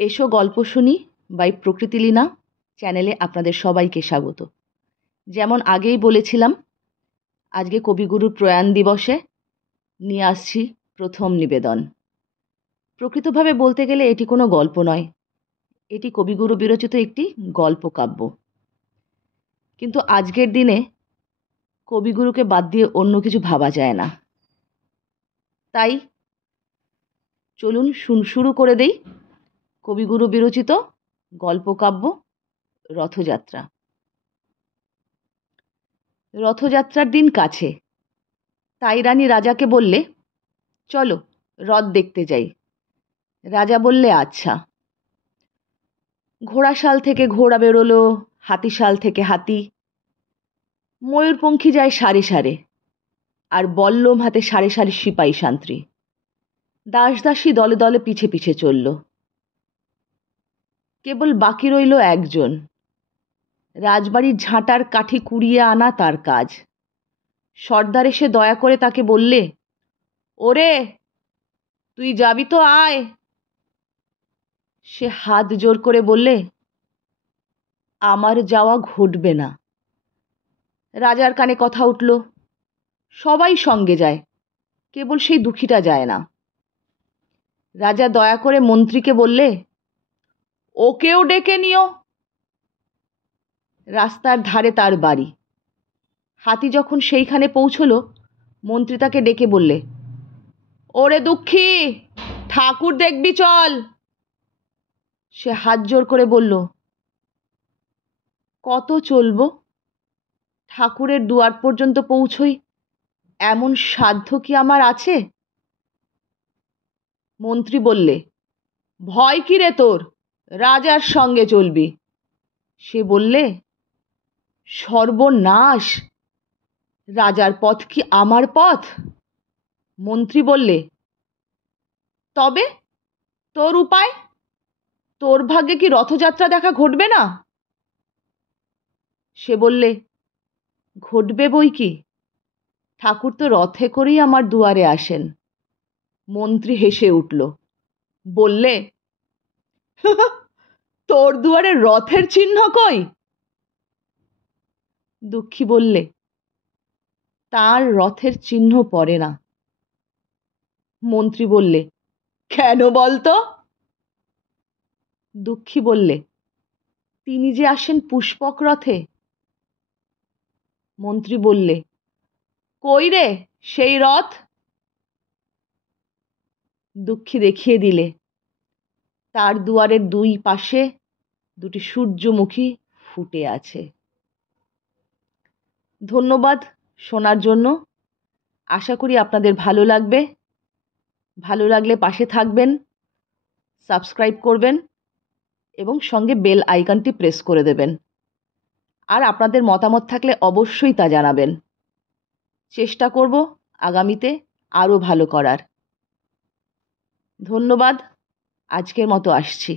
এসো গল্প শুনি বাই প্রকৃতিলীনা চ্যানেলে আপনাদের সবাইকে স্বাগত। যেমন আগেই বলেছিলাম, আজকে কবিগুরুর প্রয়াণ দিবসে নিয়ে আসছি প্রথম নিবেদন। প্রকৃতভাবে বলতে গেলে এটি কোনো গল্প নয়, এটি কবিগুরু বিরচিত একটি গল্পকাব্য। কিন্তু আজকের দিনে কবিগুরুকে বাদ দিয়ে অন্য কিছু ভাবা যায় না। তাই চলুন শুরু করে দেই কবিগুরু বিরচিত গল্পকাব্য রথযাত্রা। রথযাত্রার দিন কাছে, তাই রানী রাজাকে বললে, চলো রথ দেখতে যাই। রাজা বললে, আচ্ছা। ঘোড়াশাল থেকে ঘোড়া বেরোলো, হাতিশাল থেকে হাতি, ময়ূরপঙ্খী যায় সারি সারে, আর বল্লম হাতে সারি সারি সিপাহী শান্ত্রী, দাসদাসী দলে দলে পিছে পিছে চলল। কেবল বাকি রইল একজন, রাজবাড়ির ঝাঁটার কাঠি কুড়িয়ে আনা তার কাজ। সর্দার এসে দয়া করে তাকে বললে, ওরে তুই যাবি তো আয়। সে হাত জোর করে বললে, আমার যাওয়া ঘটবে না। রাজার কানে কথা উঠল, সবাই সঙ্গে যায়, কেবল সেই দুঃখীটা যায় না। রাজা দয়া করে মন্ত্রীকে বললে, ওকেও ডেকে নিও। রাস্তার ধারে তার বাড়ি। হাতি যখন সেইখানে পৌঁছল, মন্ত্রী তাকে ডেকে বললে, ওরে দুঃখী, ঠাকুর দেখবি চল। সে হাত জোর করে বলল, কত চলবো? ঠাকুরের দুয়ার পর্যন্ত পৌঁছই এমন সাধ্য কি আমার আছে? মন্ত্রী বললে, ভয় কি রে তোর, রাজার সঙ্গে চলবি। সে বললে, সর্বনাশ, রাজার পথ কি আমার পথ? মন্ত্রী বললে, তবে তোর উপায়? তোর ভাগ্যে কি রথযাত্রা দেখা ঘটবে না? সে বললে, ঘটবে বই কি, ঠাকুর তো রথে করেই আমার দুয়ারে আসেন। মন্ত্রী হেসে উঠল, বললে, তোর দুয়ারে রথের চিহ্ন কই? দুঃখী বললে, তার রথের চিহ্ন পড়ে না। মন্ত্রী বললে, কেন বলতো? দুঃখী বললে, তিনি যে আসেন পুষ্পক রথে। মন্ত্রী বললে, কই রে সেই রথ? দুঃখী দেখিয়ে দিলে, তার দুয়ারের দুই পাশে দুটি সূর্যমুখী ফুটে আছে। ধন্যবাদ শোনার জন্য। আশা করি আপনাদের ভালো লাগবে। ভালো লাগলে পাশে থাকবেন, সাবস্ক্রাইব করবেন এবং সঙ্গে বেল আইকনটি প্রেস করে দেবেন। আর আপনাদের মতামত থাকলে অবশ্যই তা জানাবেন। চেষ্টা করব আগামীতে আরও ভালো করার। ধন্যবাদ, আজকের মতো আসছি।